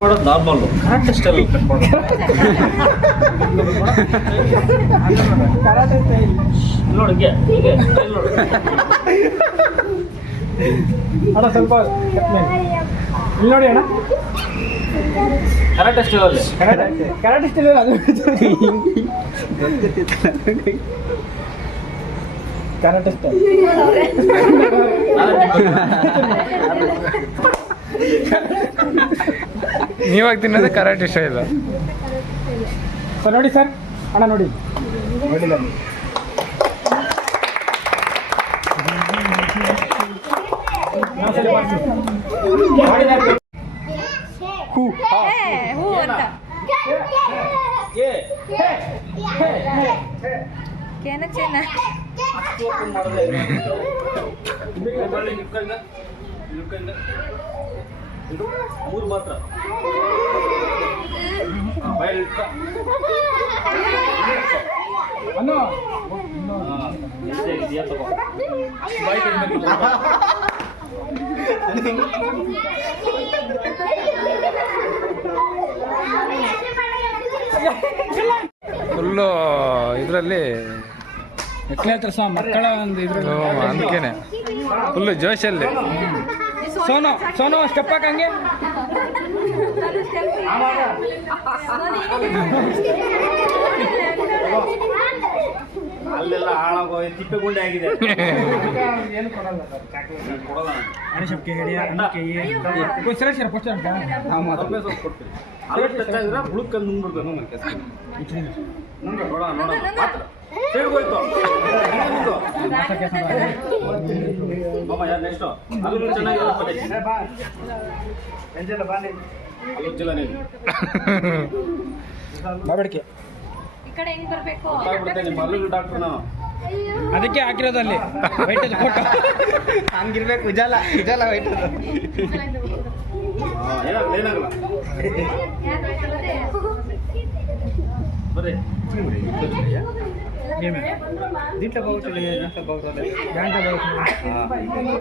ಮಾಡೋದು normal correct style ನೋಡಿ ಅಣ್ಣ ಸ್ವಲ್ಪ ಇಲ್ಲಿ ನೋಡಿ ಅಣ್ಣ. ಕರೆಕ್ಟ್ ಸ್ಟೈಲಲ್ಲಿ ಕರೆಕ್ಟ್ ಸ್ಟೈಲ್ ಅದು. ಕರೆಕ್ಟ್ ಸ್ಟೈಲ್ ನೀವಾಗ ತಿನ್ನೋದೇ ಕರಾಟೆ ಇಷ್ಟ ಇಲ್ಲ. ಸರ್ ನೋಡಿ ಸರ್ ಅಣ್ಣ ನೋಡಿ. ನೋಡಿಲ್ಲ ಹೂ. ಹೂ ಅಂತ ಏ ಕೇನ ಚೆನ್ನ ಇದು ಮೂರು ಮಾತ್ರ. ಅನ್ನು ಇದೆಯಾ ತಗೋ. ಬಾಯಿ ಫುಲ್ಲು ಇದರಲ್ಲಿ ಹತ್ರ ಸಹ ಮಕ್ಕಳ ಒಂದು ಇದ್ರಲ್ಲಿ ಅದಕ್ಕೇನೆ ಫುಲ್ಲು ಜೋಶಲ್ಲಿ. ಸೋನು ಸೋನು ಸ್ಟೆಪ್ ಹಾಕಂಗೆ ಅಲ್ಲೆಲ್ಲ ಹಾಳಾಗೋ ತಿಪ್ಪೆ ಗುಂಡೆ ಆಗಿದೆ. ಏನು ಕೊಡಲ್ಲ ಕೊಡಲ್ಲ ಅಣಿಶಪ್ಕೆ ಹೇಳಿ ಅಣ್ಣಕ್ಕೆ ಸರಿ ಸರ್ ಫಸ್ಟ್ ಅಂತ ಸ್ವಲ್ಪ ಸ್ವಲ್ಪ ಕೊಡ್ತೀವಿ. ಅಲ್ಲಿ ಟಚ್ ಆಗಿದ್ರೆ ಬುಳುಕಲ್ಲಿ ನುಂಗ್ಬಿಡ್ಬೇಕು. ಮುಂದೆ ನೋಡ ನೋಡ ಮಾತ್ರ. ಸೈಡ್ ಹೋಯ್ತು. ಬಾಬಡಿಕೆ. ಅದಕ್ಕೆ ಹಾಕಿರೋದು ಅಲ್ಲಿ ಫೋಟೋ ಹಂಗಿರ್ಬೇಕು ಉಜಾಲ ಉಜಾಲ ವೈಟ್ ಏನಾಗಲ್ಲ. ಬರ್ರಿ. దీంట్లో బాగుంటుంది దీంట్లో బాగుంటుంది. దాంట్లో బాగుంటుంది.